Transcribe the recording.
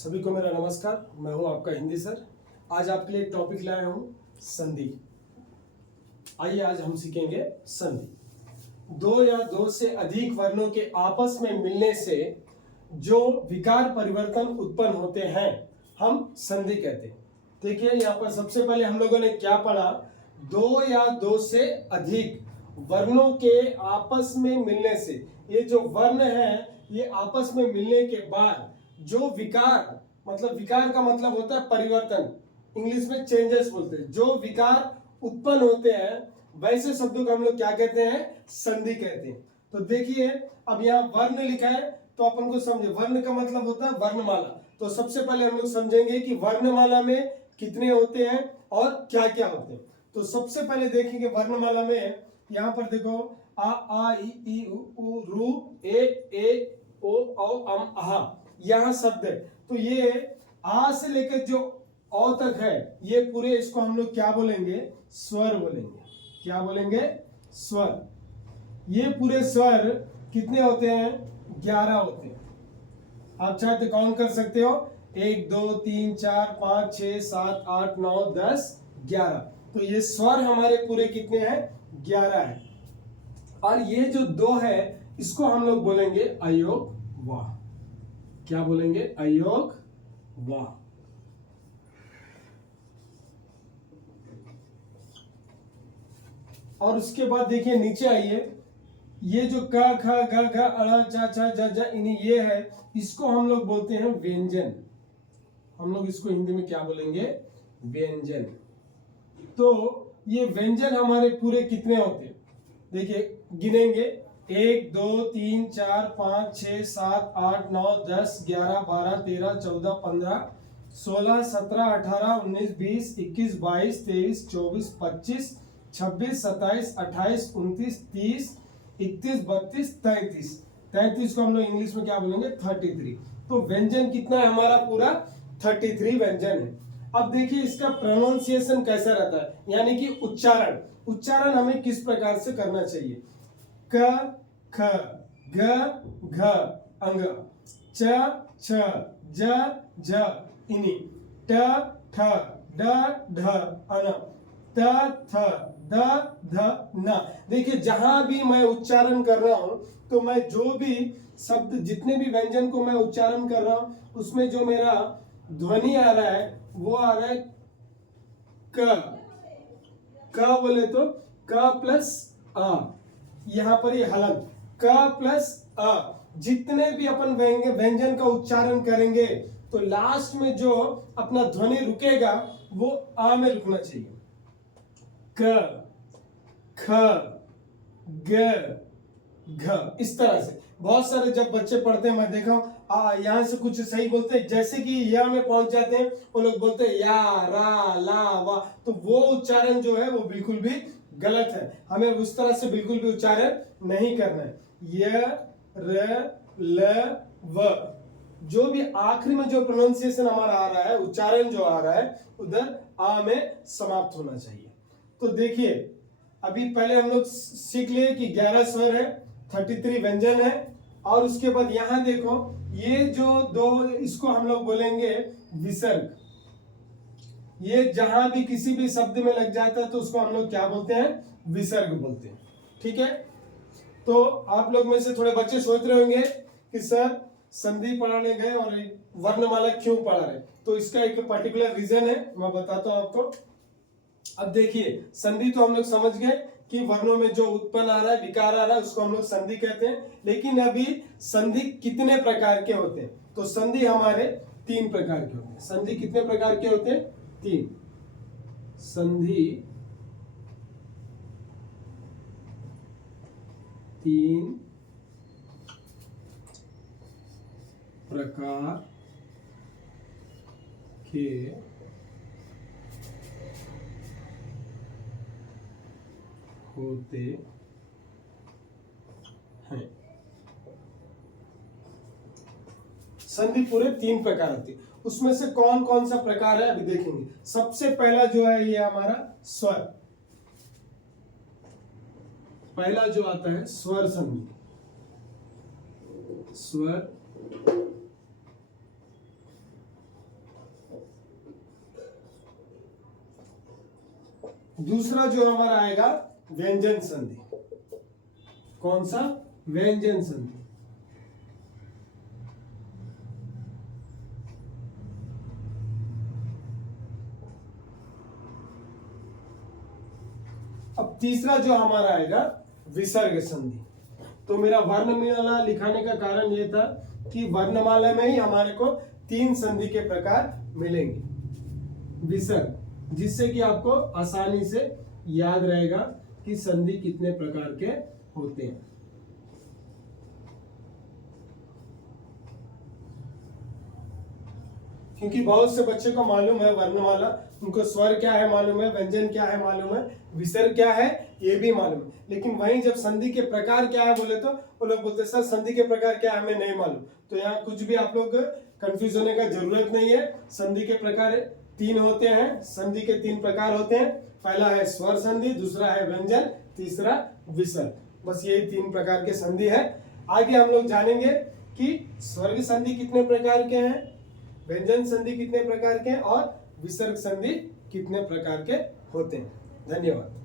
सभी को मेरा नमस्कार। मैं हूं आपका हिंदी सर। आज आपके लिए एक टॉपिक लाया हूं, संधि। आइए आज हम सीखेंगे संधि। दो या दो से अधिक वर्णों के आपस में मिलने से जो विकार परिवर्तन उत्पन्न होते हैं हम संधि कहते हैं। देखिए यहाँ पर सबसे पहले हम लोगों ने क्या पढ़ा, दो या दो से अधिक वर्णों के आपस में मिलने से, ये जो वर्ण है ये आपस में मिलने के बाद जो विकार, मतलब विकार का मतलब होता है परिवर्तन, इंग्लिश में चेंजेस बोलते हैं, जो विकार उत्पन्न होते हैं वैसे शब्दों को हम लोग क्या कहते हैं, संधि कहते हैं। तो देखिए अब यहाँ वर्ण लिखा है तो अपन को समझे, वर्ण का मतलब होता है वर्णमाला। तो सबसे पहले हम लोग समझेंगे कि वर्णमाला में कितने होते हैं और क्या क्या होते हैं। तो सबसे पहले देखेंगे वर्णमाला में, यहाँ पर देखो आ ई उ रू ए ओ अम आहा, यहाँ शब्द है। तो ये आ से लेकर जो औ तक है ये पूरे, इसको हम लोग क्या बोलेंगे, स्वर बोलेंगे। क्या बोलेंगे, स्वर। ये पूरे स्वर कितने होते हैं, 11 होते हैं। आप चाहे तो काउंट कर सकते हो, 1 2 3 4 5 6 7 8 9 10 11। तो ये स्वर हमारे पूरे कितने हैं, 11 है। और ये जो दो है इसको हम लोग बोलेंगे अयोग वाह। क्या बोलेंगे, अयोग वाह। और उसके बाद देखिए नीचे आइए, ये जो क ख ग घ अ च छ ज ज इन्हीं ये है, इसको हम लोग बोलते हैं व्यंजन। हम लोग इसको हिंदी में क्या बोलेंगे, व्यंजन। तो ये व्यंजन हमारे पूरे कितने होते हैं, देखिए गिनेंगे, 1 2 3 4 5 6 7 8 9 10 11 12 13 14 15 16 17 18 19 20 21 22 23 24 25 26 27 28 29 30 31 32 33। 33 को हम लोग इंग्लिश में क्या बोलेंगे, 33। तो व्यंजन कितना है हमारा, पूरा 33 व्यंजन है। अब देखिए इसका प्रोनाउंसिएशन कैसा रहता है, यानी कि उच्चारण। उच्चारण हमें किस प्रकार से करना चाहिए, क ख ग घ अंग, च छ ज झ इनि, ट ठ ड ढ अन, त थ द ध न। देखिए जहां भी मैं उच्चारण कर रहा हूं तो मैं जो भी शब्द, जितने भी व्यंजन को मैं उच्चारण कर रहा हूं उसमें जो मेरा ध्वनि आ रहा है वो आ रहा है क बोले तो क प्लस अ, यहां पर ये हलन, क प्लस अ। जितने भी अपन व्यंजन का उच्चारण करेंगे तो लास्ट में जो अपना ध्वनि रुकेगा वो आ में रुकना चाहिए। क ख ग घ, इस तरह से। बहुत सारे जब बच्चे पढ़ते हैं मैं देखा हूं, यहां से कुछ सही बोलते हैं, जैसे कि या में पहुंच जाते हैं वो लोग बोलते हैं या रा ला वा। तो वो उच्चारण जो है वो बिल्कुल भी गलत है, हमें उस तरह से बिल्कुल भी उच्चारण नहीं करना है। य र ल व, जो भी आखिरी में जो प्रोनाउंसिएशन हमारा आ रहा है, उच्चारण जो आ रहा है उधर आ में समाप्त होना चाहिए। तो देखिए अभी पहले हम लोग सीख लिए कि 11 स्वर है, 33 व्यंजन है। और उसके बाद यहां देखो ये जो दो, इसको हम लोग बोलेंगे विसर्ग। ये जहां भी किसी भी शब्द में लग जाता है तो उसको हम लोग क्या बोलते हैं, विसर्ग बोलते हैं। ठीक है। तो आप लोग में से थोड़े बच्चे सोच रहे होंगे कि सर संधि पढ़ाने गए और वर्णमाला क्यों पढ़ा रहे, तो इसका एक पर्टिकुलर रीजन है, मैं बताता हूं आपको। अब देखिए संधि तो हम लोग समझ गए कि वर्णों में जो उत्पन्न आ रहा है, विकार आ रहा है, उसको हम लोग संधि कहते हैं। लेकिन अभी संधि कितने प्रकार के होते हैं, तो संधि हमारे 3 प्रकार के होते हैं। संधि कितने प्रकार के होते हैं, 3। संधि 3 प्रकार के होते हैं। संधि पूरे 3 प्रकार होती है, उसमें से कौन कौन सा प्रकार है अभी देखेंगे। सबसे पहला जो है ये हमारा स्वर, पहला जो आता है स्वर संधि। स्वर दूसरा जो हमारा आएगा व्यंजन संधि। कौन सा? व्यंजन संधि। अब तीसरा जो हमारा आएगा विसर्ग संधि। तो मेरा वर्णमाला लिखाने का कारण यह था कि वर्णमाला में ही हमारे को 3 संधि के प्रकार मिलेंगे विसर्ग, जिससे कि आपको आसानी से याद रहेगा कि संधि कितने प्रकार के होते हैं। क्योंकि बहुत से बच्चे को मालूम है वर्णमाला, उनको स्वर क्या है मालूम है, व्यंजन क्या है मालूम है, विसर्ग क्या है ये भी मालूम है, लेकिन वहीं जब संधि के प्रकार क्या है बोले तो वो लोग बोलते सर संधि के प्रकार क्या है हमें नहीं मालूम। तो यहाँ कुछ भी आप लोग कंफ्यूज होने का जरूरत नहीं है। संधि के प्रकार 3 होते हैं, संधि के 3 प्रकार होते हैं। पहला है स्वर संधि, दूसरा है व्यंजन, तीसरा विसर्ग। बस यही 3 प्रकार के संधि है। आगे हम लोग जानेंगे कि स्वर्ग संधि कितने प्रकार के हैं, व्यंजन संधि कितने प्रकार के और विसर्ग संधि कितने प्रकार के होते हैं। धन्यवाद।